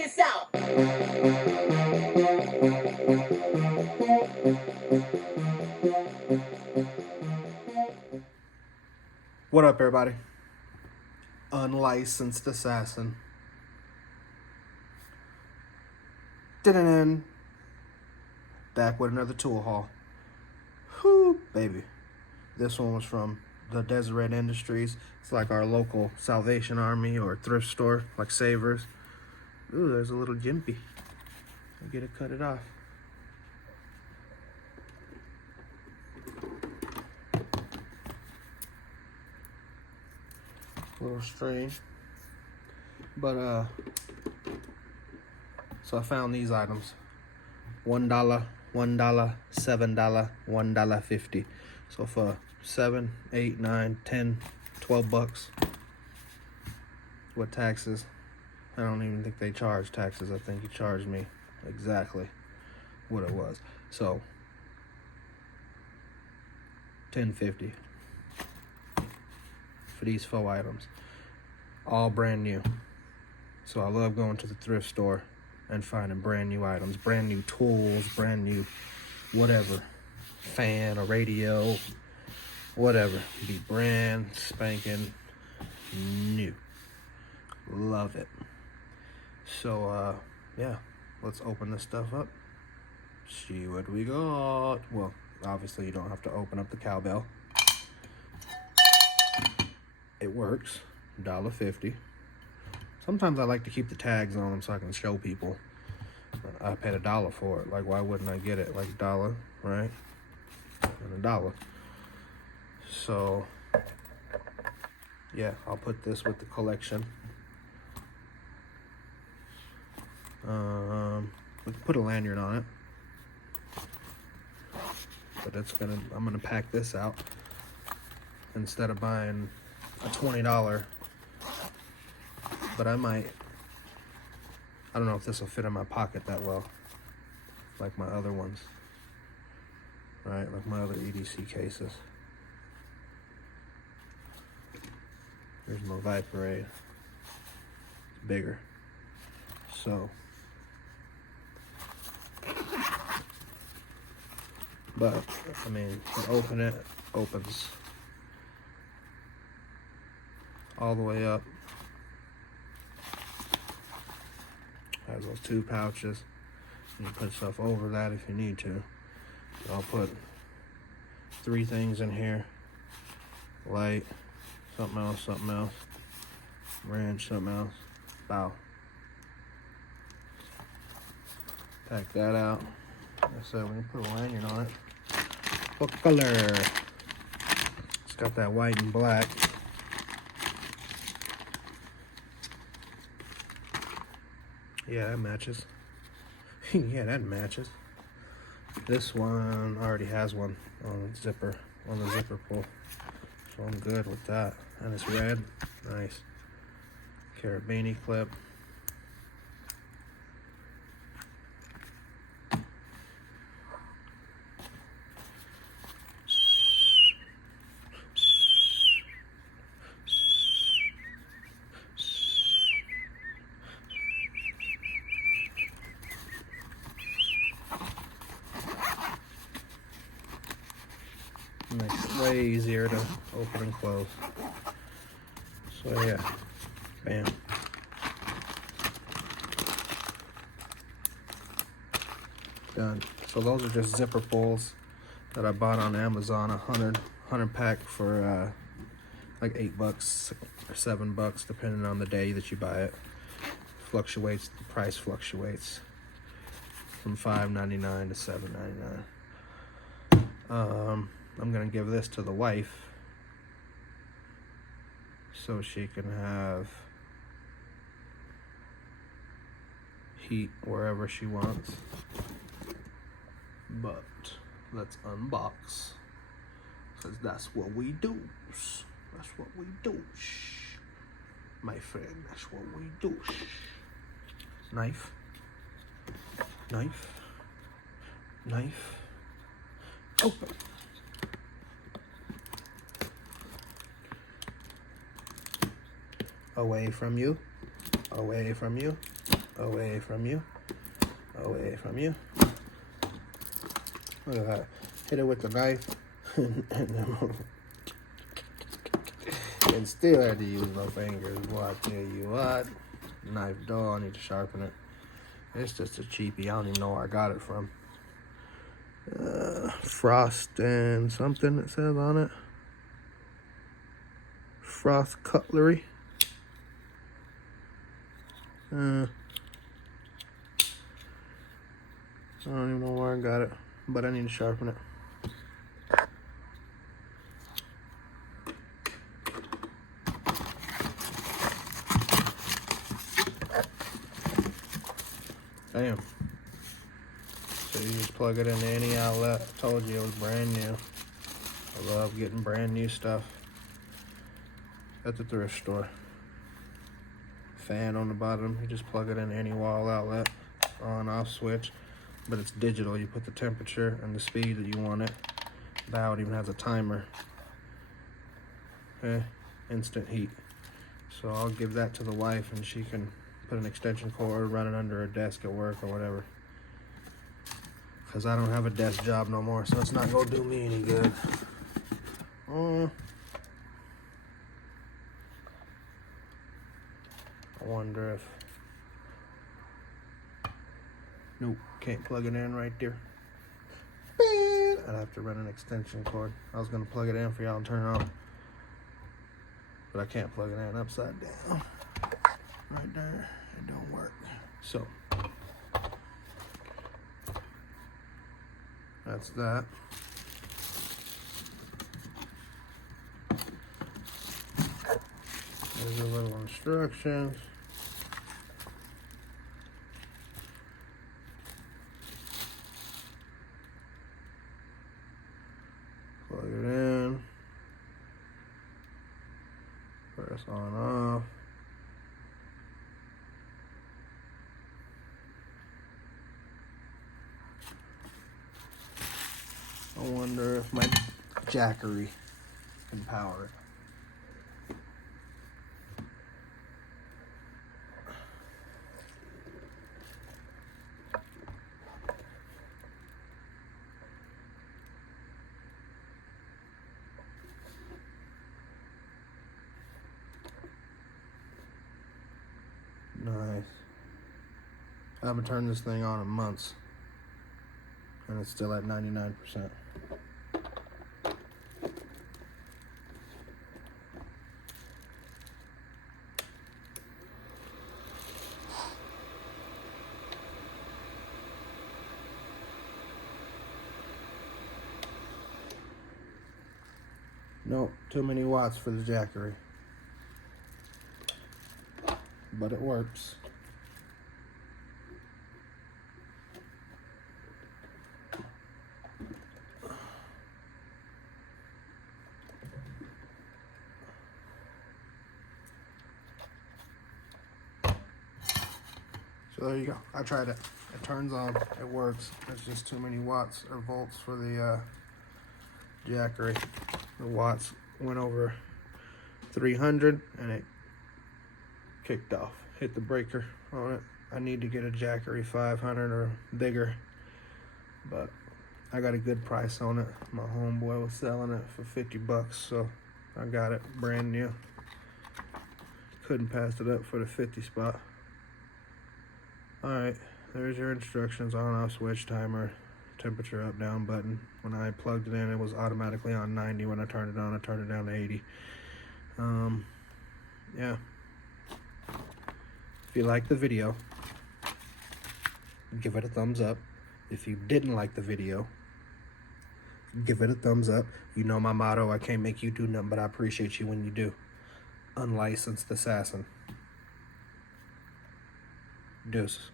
this out. What up, everybody? Unlicensed assassin. Dun-dun-dun. Back with another tool haul. Whoo, baby. This one was from the Deseret Industries. It's like our local Salvation Army or thrift store, like Savers. Ooh, there's a little jimpy. I get to cut it off. Little strange. But, so I found these items. $1, $1, $7, $1.50. So for 7, 8, 9, 10, 12 bucks with taxes. I don't even think they charge taxes. I think he charged me exactly what it was. So $10.50 for these 4 items. All brand new. So I love going to the thrift store and finding brand new items, brand new tools, brand new whatever, fan, a radio, whatever. Be brand spanking new. Love it. So yeah, let's open this stuff up, see what we got. Well, obviously you don't have to open up the cowbell. It works. $1.50. Sometimes I like to keep the tags on them so I can show people. I paid $1 for it. Like, why wouldn't I get it? Like $1, right? And $1. So, yeah, I'll put this with the collection. We can put a lanyard on it. But I'm gonna pack this out. Instead of buying a $20, but I don't know if this will fit in my pocket that well, like my other ones, right? Like my other EDC cases. Here's my Viperade. It's bigger. So, but I mean, you open it, opens all the way up. Has those 2 pouches. You can put stuff over that if you need to. So I'll put 3 things in here. Light, something else, wrench, something else, bow. Pack that out. Like I said, we can put a lanyard on it. What color? It's got that white and black. Yeah, that matches. Yeah, that matches. This one already has one on the zipper pull. So I'm good with that. And it's red. Nice. Carabiner clip. Makes it way easier to open and close. So yeah, bam. Done. So those are just zipper pulls that I bought on Amazon, 100 pack for like $8 or $7, depending on the day that you buy it. Fluctuates, the price fluctuates from $5.99 to $7.99. I'm gonna give this to the wife so she can have heat wherever she wants. But let's unbox, because that's what we do. That's what we do, my friend. That's what we do. Knife, open. Away from you, away from you, Away from you. Away from you. Look at that. Hit it with the knife. And still had to use my fingers. Boy, I tell you what. Knife dull. I need to sharpen it. It's just a cheapie. I don't even know where I got it from. Frost and something it says on it. Frost cutlery. I don't even know where I got it, but I need to sharpen it. Damn. So you just plug it into any outlet. I told you it was brand new. I love getting brand new stuff at the thrift store. Fan on the bottom, you just plug it in any wall outlet, on off switch, but it's digital. You put the temperature and the speed that you want it. Now it even has a timer. Okay, instant heat. So I'll give that to the wife and she can put an extension cord, run it under her desk at work or whatever. Cause I don't have a desk job no more, so it's not gonna do me any good. I wonder if... Nope, can't plug it in right there. I'd have to run an extension cord. I was gonna plug it in for y'all and turn it on, but I can't plug it in upside down. Right there, it don't work. So, that's that. There's the little instructions. Plug it in. Press on off. I wonder if my jackery can power it. Nice. I haven't turned this thing on in months, and it's still at 99%. Nope, too many watts for the jackery. But it works. So there you go. I tried it. It turns on. It works. It's just too many watts or volts for the jackery. The watts went over 300 and it kicked off. Hit the breaker on it. I need to get a jackery 500 or bigger, but I got a good price on it. My homeboy was selling it for 50 bucks, so I got it brand new. Couldn't pass it up for the 50 spot. Alright, there's your instructions: on off switch, timer, temperature up down button. When I plugged it in, it was automatically on 90. When I turned it on, I turned it down to 80. Yeah. If you liked the video, give it a thumbs up. If you didn't like the video, give it a thumbs up. You know my motto: I can't make you do nothing, but I appreciate you when you do. Unlicensed assassin. Deuces.